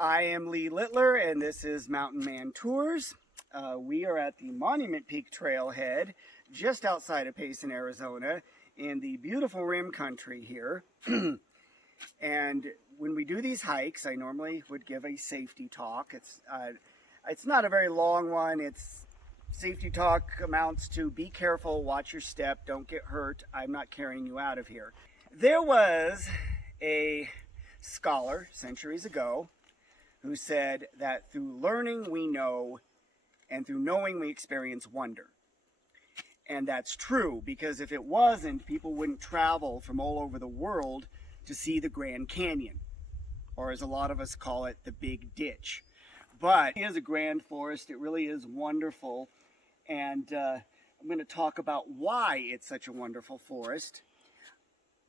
I am Lee Littler, and this is Mountain Man Tours. We are at the Monument Peak Trailhead, just outside of Payson, Arizona, in the beautiful Rim Country here. And when we do these hikes, I normally would give a safety talk. It's not a very long one. It's safety talk amounts to be careful, watch your step, don't get hurt. I'm not carrying you out of here. There was a scholar centuries ago who said that through learning we know, and through knowing we experience wonder. And that's true, because if it wasn't, people wouldn't travel from all over the world to see the Grand Canyon, or as a lot of us call it, the Big Ditch. But it is a grand forest. It really is wonderful. And I'm going to talk about why it's such a wonderful forest.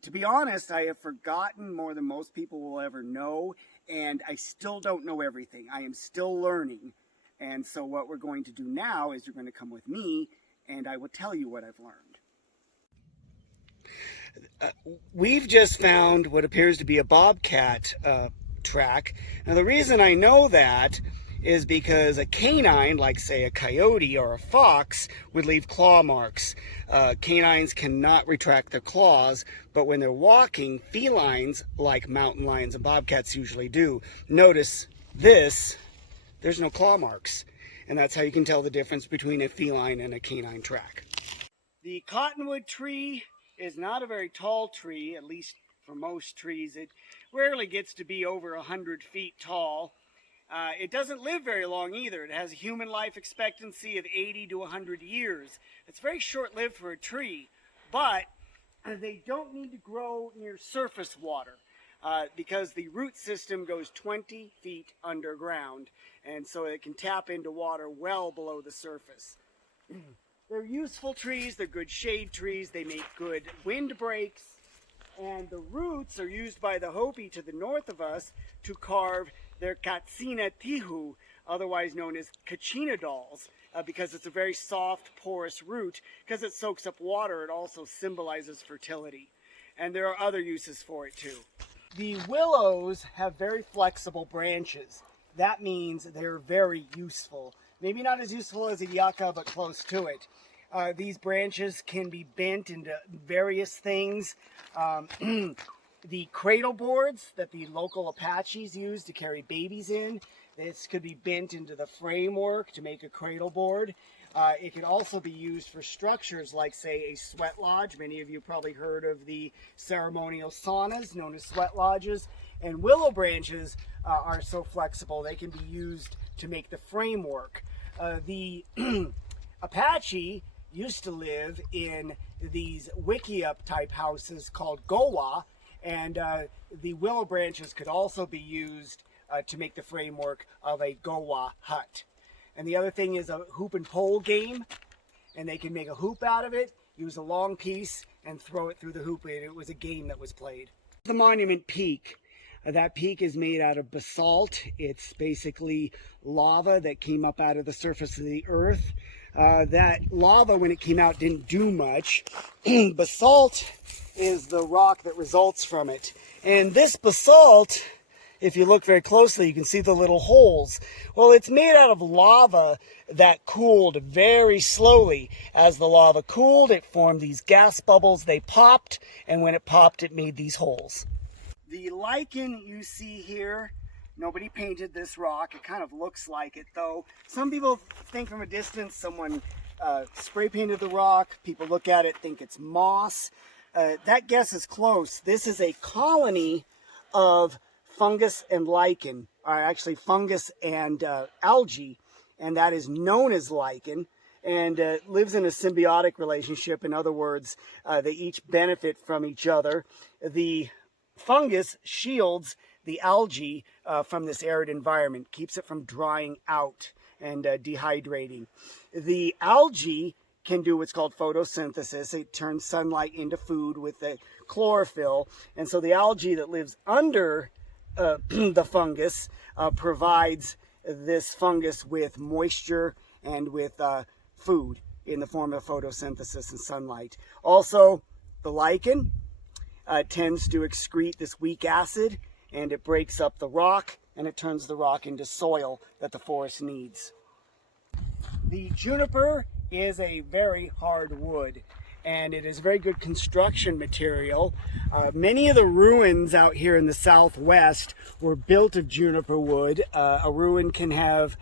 To be honest, I have forgotten more than most people will ever know, and I still don't know everything. I am still learning. And so what we're going to do now is you're going to come with me, and I will tell you what I've learned. We've just found what appears to be a bobcat track. Now the reason I know that is because a canine, like say a coyote or a fox, would leave claw marks. Canines cannot retract their claws, but when they're walking, felines, like mountain lions and bobcats usually do. Notice this, there's no claw marks. And that's how you can tell the difference between a feline and a canine track. The cottonwood tree is not a very tall tree, at least for most trees. It rarely gets to be over 100 feet tall. It doesn't live very long either. It has a human life expectancy of 80 to 100 years. It's very short-lived for a tree, but they don't need to grow near surface water because the root system goes 20 feet underground, and so it can tap into water well below the surface. They're useful trees. They're good shade trees. They make good windbreaks, and the roots are used by the Hopi to the north of us to carve their katsina tihu, otherwise known as kachina dolls, because it's a very soft, porous root. Because it soaks up water, it also symbolizes fertility. And there are other uses for it too. The willows have very flexible branches. That means they're very useful. Maybe not as useful as a yucca, but close to it. These branches can be bent into various things. The cradle boards that the local Apaches use to carry babies in, this could be bent into the framework to make a cradle board. It can also be used for structures like, say, a sweat lodge. Many of you probably heard of the ceremonial saunas known as sweat lodges. And willow branches are so flexible they can be used to make the framework. The Apache used to live in these wickiup type houses called gowa, and the willow branches could also be used to make the framework of a gowa hut. And the other thing is a hoop and pole game, and they can make a hoop out of it, use a long piece, and throw it through the hoop, and it was a game that was played. The Monument Peak. That peak is made out of basalt. It's basically lava that came up out of the surface of the earth. That lava, when it came out, didn't do much. Basalt is the rock that results from it. And this basalt, if you look very closely, you can see the little holes. Well, it's made out of lava that cooled very slowly. As the lava cooled, it formed these gas bubbles. They popped, and when it popped, it made these holes. The lichen you see here, nobody painted this rock. It kind of looks like it, though. Some people think from a distance someone spray painted the rock. People look at it, think it's moss. That guess is close. This is a colony of fungus and lichen, or actually fungus and algae, and that is known as lichen, and lives in a symbiotic relationship. In other words, they each benefit from each other. The fungus shields the algae from this arid environment, keeps it from drying out and dehydrating. The algae can do what's called photosynthesis. It turns sunlight into food with the chlorophyll. And so the algae that lives under the fungus provides this fungus with moisture and with food in the form of photosynthesis and sunlight. Also, the lichen tends to excrete this weak acid, and it breaks up the rock and it turns the rock into soil that the forest needs. The juniper is a very hard wood, and it is very good construction material. Many of the ruins out here in the southwest were built of juniper wood. A ruin can have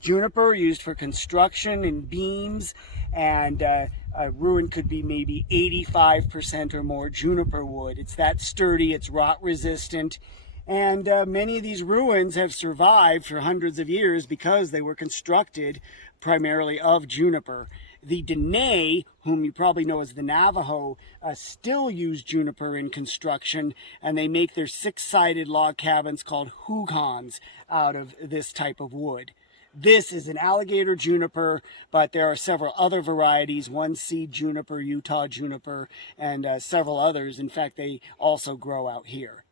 juniper used for construction and beams, and a ruin could be maybe 85% or more juniper wood. It's that sturdy, it's rot resistant, and many of these ruins have survived for hundreds of years because they were constructed primarily of juniper. The Dene, whom you probably know as the Navajo, still use juniper in construction, and they make their 6-sided log cabins called hugans out of this type of wood. This is an alligator juniper, but there are several other varieties, one seed juniper, Utah juniper, and several others. In fact, they also grow out here.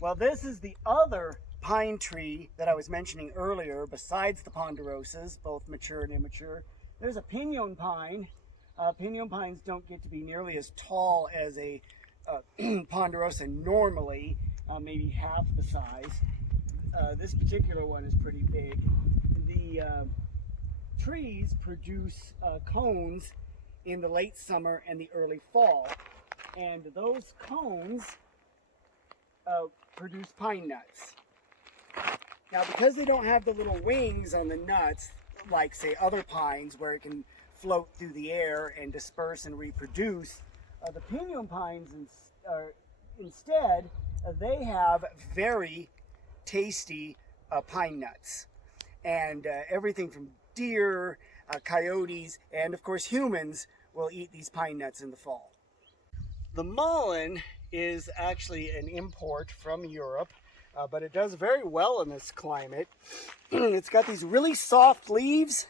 Well, this is the other pine tree that I was mentioning earlier, besides the ponderosas, both mature and immature. There's a pinon pine. Pinon pines don't get to be nearly as tall as a ponderosa normally, maybe half the size. This particular one is pretty big. The trees produce cones in the late summer and the early fall, and those cones produce pine nuts. Now, because they don't have the little wings on the nuts, like say other pines where it can float through the air and disperse and reproduce, the pinon pines instead, they have very tasty pine nuts. And everything from deer, coyotes, and of course humans will eat these pine nuts in the fall. The mullein is actually an import from Europe, but it does very well in this climate. It's got these really soft leaves,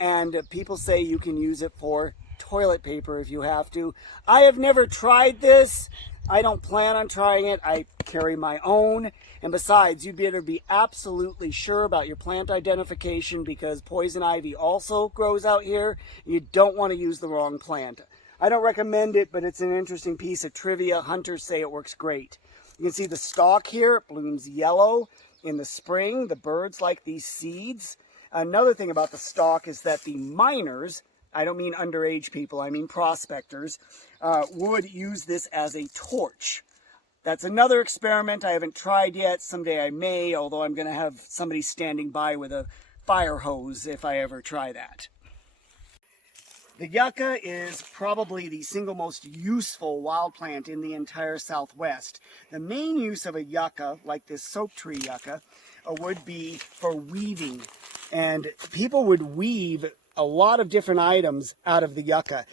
and people say you can use it for toilet paper if you have to. I have never tried this. I don't plan on trying it. I carry my own. And besides, you better be absolutely sure about your plant identification, because poison ivy also grows out here. You don't want to use the wrong plant. I don't recommend it, but it's an interesting piece of trivia. Hunters say it works great. You can see the stalk here. It blooms yellow in the spring. The birds like these seeds. Another thing about the stalk is that the miners, I don't mean underage people, I mean prospectors, would use this as a torch. That's another experiment I haven't tried yet. Someday I may, although I'm going to have somebody standing by with a fire hose if I ever try that. The yucca is probably the single most useful wild plant in the entire Southwest. The main use of a yucca, like this soap tree yucca, would be for weaving. And people would weave a lot of different items out of the yucca.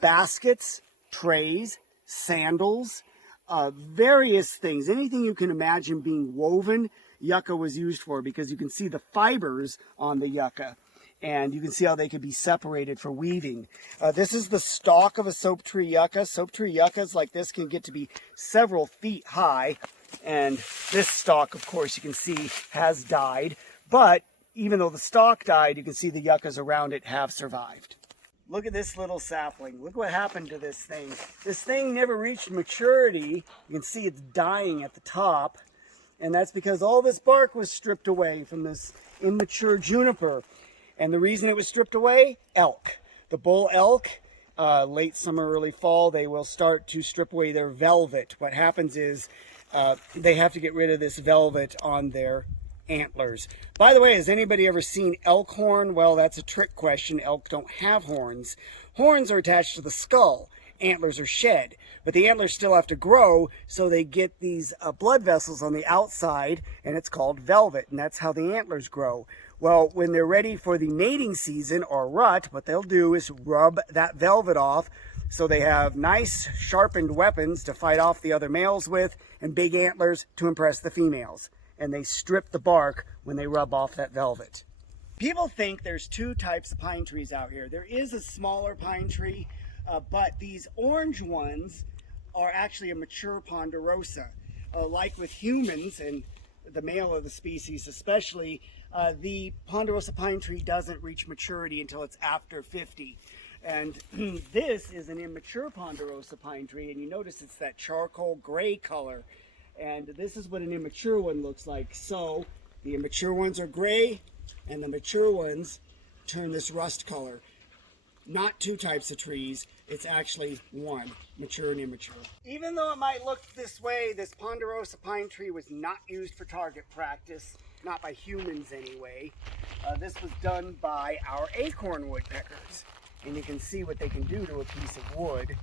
Baskets, trays, sandals, various things. Anything you can imagine being woven, yucca was used for, because you can see the fibers on the yucca. And you can see how they could be separated for weaving. This is the stalk of a soap tree yucca. Soap tree yuccas like this can get to be several feet high. And this stalk, of course, you can see has died. But even though the stalk died, you can see the yuccas around it have survived. Look at this little sapling. Look what happened to this thing. This thing never reached maturity. You can see it's dying at the top. And that's because all this bark was stripped away from this immature juniper. And the reason it was stripped away? Elk. The bull elk, late summer, early fall, they will start to strip away their velvet. What happens is they have to get rid of this velvet on their antlers. By the way, has anybody ever seen elk horn? Well, that's a trick question. Elk don't have horns. Horns are attached to the skull. Antlers are shed. But the antlers still have to grow, so they get these blood vessels on the outside, and it's called velvet, and that's how the antlers grow. Well, when they're ready for the mating season, or rut, what they'll do is rub that velvet off, so they have nice sharpened weapons to fight off the other males with, and big antlers to impress the females. And they strip the bark when they rub off that velvet. People think there's two types of pine trees out here. There is a smaller pine tree, but these orange ones are actually a mature ponderosa. Like with humans, and the male of the species especially, the ponderosa pine tree doesn't reach maturity until it's after 50. And this is an immature ponderosa pine tree, and you notice it's that charcoal gray color. And this is what an immature one looks like. So the immature ones are gray, and the mature ones turn this rust color. Not two types of trees, it's actually one, mature and immature. Even though it might look this way, this ponderosa pine tree was not used for target practice, not by humans anyway. This was done by our acorn woodpeckers. And you can see what they can do to a piece of wood.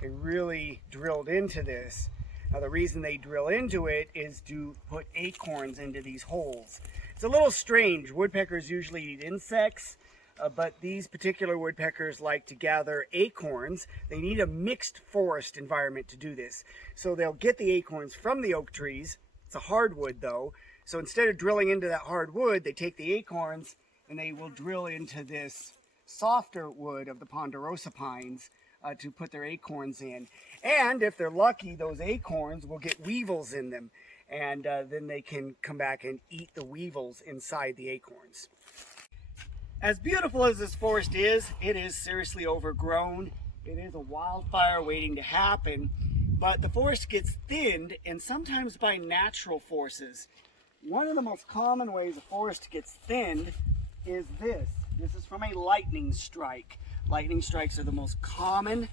They really drilled into this. Now the reason they drill into it is to put acorns into these holes. It's a little strange. Woodpeckers usually eat insects, but these particular woodpeckers like to gather acorns. They need a mixed forest environment to do this. So they'll get the acorns from the oak trees. It's a hardwood though. So instead of drilling into that hardwood, they take the acorns and they will drill into this softer wood of the ponderosa pines to put their acorns in. And if they're lucky, those acorns will get weevils in them. And then they can come back and eat the weevils inside the acorns. As beautiful as this forest is, it is seriously overgrown. It is a wildfire waiting to happen. But the forest gets thinned, and sometimes by natural forces. One of the most common ways a forest gets thinned is this. This is from a lightning strike. Lightning strikes are the most common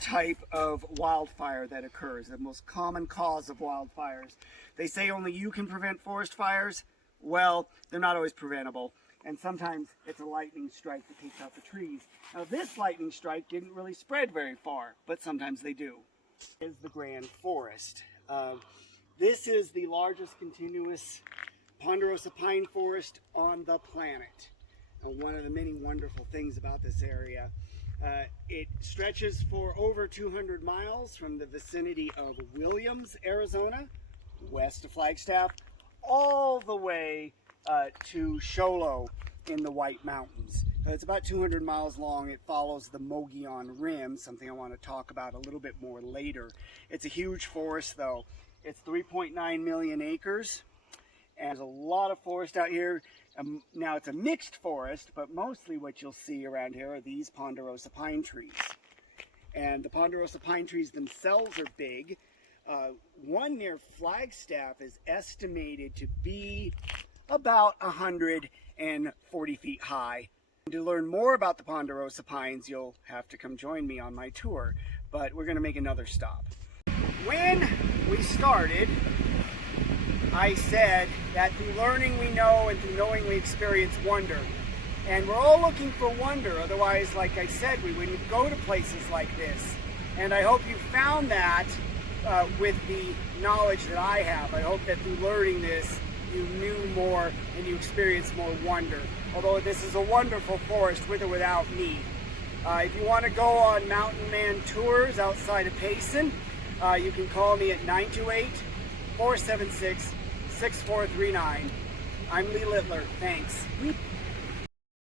type of wildfire that occurs, the most common cause of wildfires. They say only you can prevent forest fires. Well, they're not always preventable. And sometimes it's a lightning strike that takes out the trees. Now this lightning strike didn't really spread very far, but sometimes they do. This is the Grand Forest. This is the largest continuous ponderosa pine forest on the planet. One of the many wonderful things about this area. It stretches for over 200 miles from the vicinity of Williams, Arizona, west of Flagstaff, all the way to Show Low in the White Mountains. It's about 200 miles long. It follows the Mogollon Rim, something I want to talk about a little bit more later. It's a huge forest though. It's 3.9 million acres. And there's a lot of forest out here. Now it's a mixed forest, but mostly what you'll see around here are these ponderosa pine trees. And the ponderosa pine trees themselves are big. One near Flagstaff is estimated to be about 140 feet high. To learn more about the ponderosa pines, you'll have to come join me on my tour, but we're going to make another stop. When we started, I said that through learning we know and through knowing we experience wonder. And we're all looking for wonder, otherwise, like I said, we wouldn't go to places like this. And I hope you found that with the knowledge that I have. I hope that through learning this, you knew more and you experienced more wonder. Although this is a wonderful forest with or without me. If you want to go on Mountain Man tours outside of Payson, you can call me at 928-476-6439. I'm Lee Littler. Thanks.